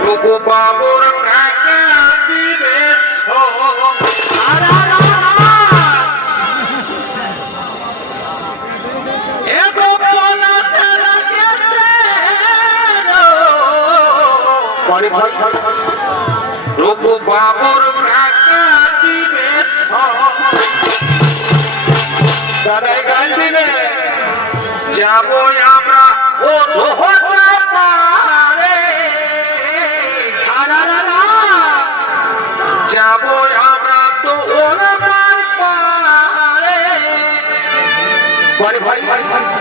রঘু বাবুর কাকা দিবে রঘু বাবুর কাকা দিবে দাদাই গান দিবে যাবো আমরা ও যাবো আমরা তো ওরা পারে ভাই ভাই ভাই ভাই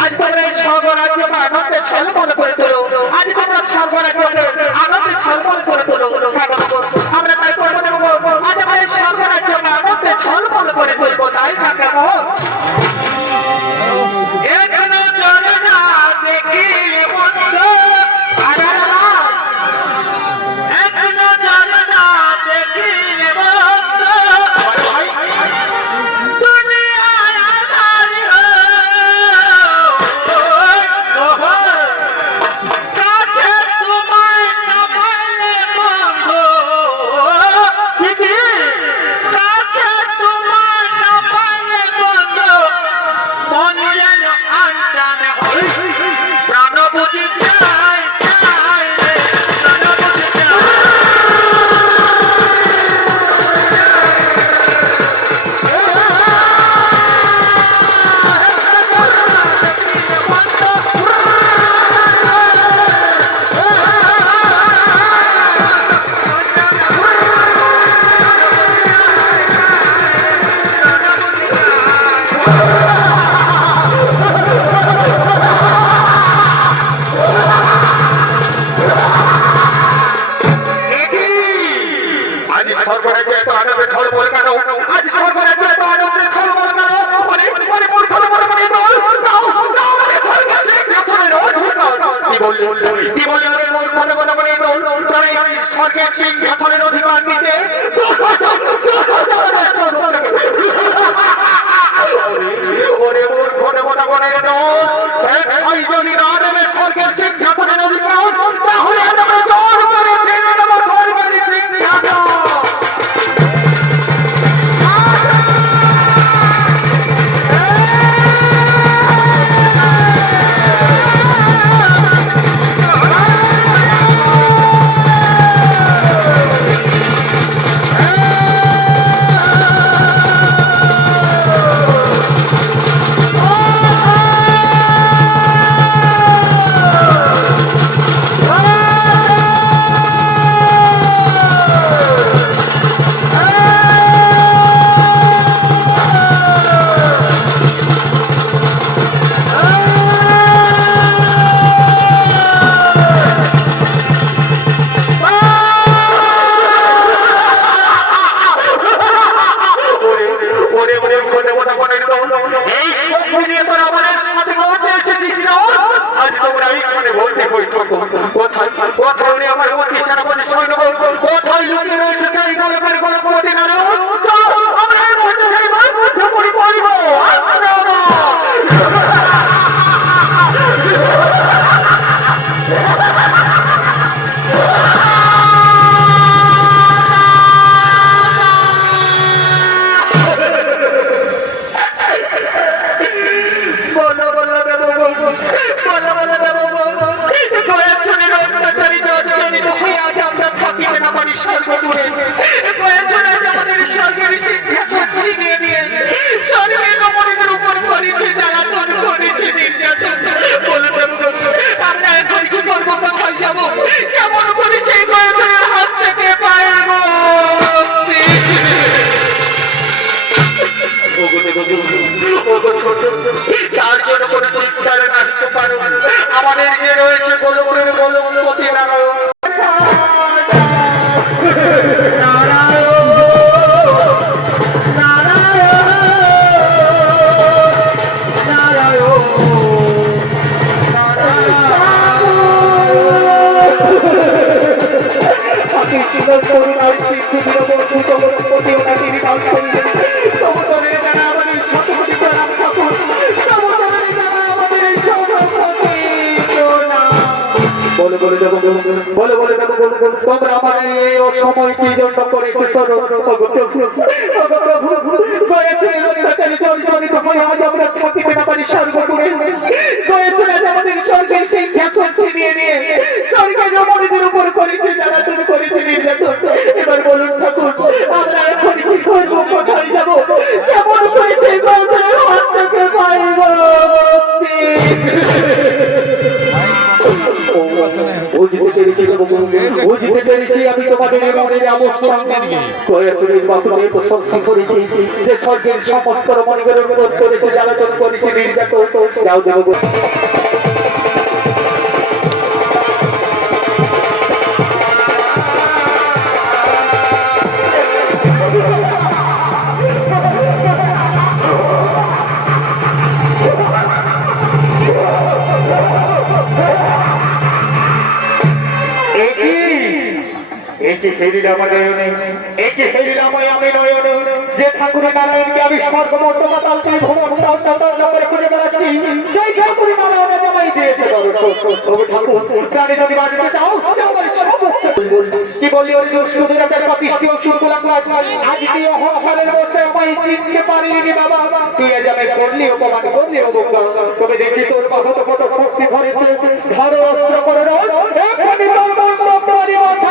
আজ তোমরা স্বর্গরাজ্য আনন্দে ছলমল করে তোলো আজ তোমরা স্বর্গরাজ্যকে আনন্দে ছলমল করে তোলো আমরা তাই করবো আজ আমরা স্বর্গরাজ্য আনন্দে ছলমল করে তুলবো তাই না কেমন সিংহাসনের অধিকার নিতে ওরে ওর ঘটে কথা বলে স্বর্গের সিংহাসনের অধিকার তাহলে আমাদের যে রয়েছে গোলকের গোলপতি নারায়ণ করুণার সিদ্ধ দীনবন্ধু জগৎপতি ওনাকে নিবাস করিলেন। সমতলে যারা আমাদের শতকোটি প্রণাম ঠাকুর, সমতলে যারা আমাদের এই জগৎপতি প্রণাম। বলে বলে দেবো বলে বলে দেবো তোমরা আমাদের এই অসময় কি জন্য করেছে চরিচরিত হয়ে আজ আমরা থাকিতে না পারি স্বর্গপুরে হয়েছে আমাদের স্বর্গের সেই খ্যাচন ছিনিয়ে নিয়ে স্বর্গের রমণীদের উপর করেছে যারা তুমি করেছে নির্যাতন। এবার বলুন ঠাকুর আমরা এখন কি করবো, কোথায় যাবো, কেমন করে সেই গল্পের হাত থেকে পাইব? বুঝতে পেরেছি আমি তোমাদের মনের অবস্থা কয়েকদিন বাতুলে প্রশংসা করেছি যে স্বর্গের সমস্ত রমণীদের উপর করেছে জ্বালাতন করেছে নির্যাতন। যাও দেব যে ঠাকুরের নারায়ণকে আমি সর্বমর্তমাতালকে ভ্রমণ করে খুঁজে বেড়াচ্ছি সেই ঠাকুরের নারায়ণ আমায় দিয়েছে। প্রাণী যদি বাঁচতে চাও কি বললি ওই দুষ্টুদের পাপিষ্টি ও শুরকুলাম আজকে অহংকারের বসে আমায় চিনতে পারিনি বাবা। তুই আজ আমি করলি অপমান করলি অবজ্ঞা, তবে দেখি তোর কত কত শক্তি ধরেছে। ধরো অস্ত্র করে এখনই তোর মন্ত্র পরিবর্তন।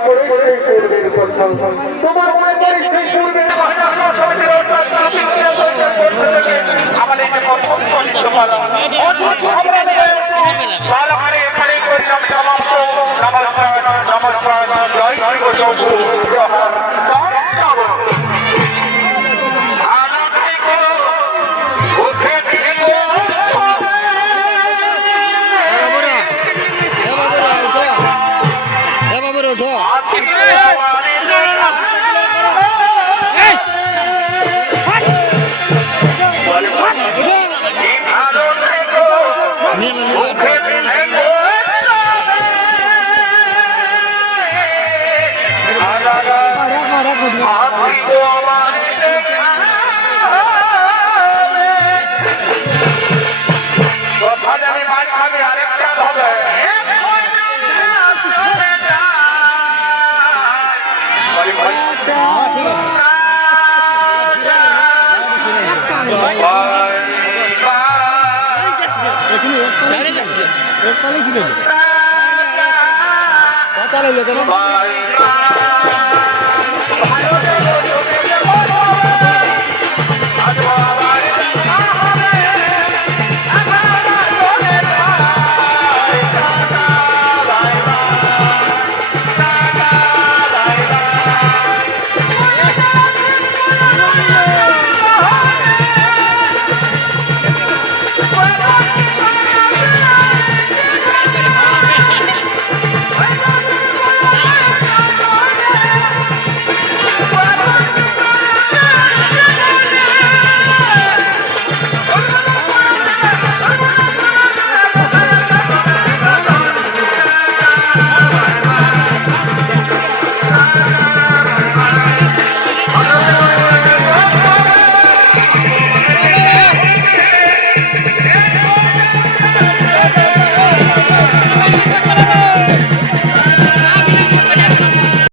মনে পড়ে সেই পূর্বের কথা তোমার মনে পড়ে সেই পূর্বের আমাদের যে প্রথম সঞ্চিত পালা পালাহারে এখানে করলাম সমাপ্ত নমস্কার নমস্কার জয় শিব শম্ভু জহার ভালো থেকো উঠে থেকো কথা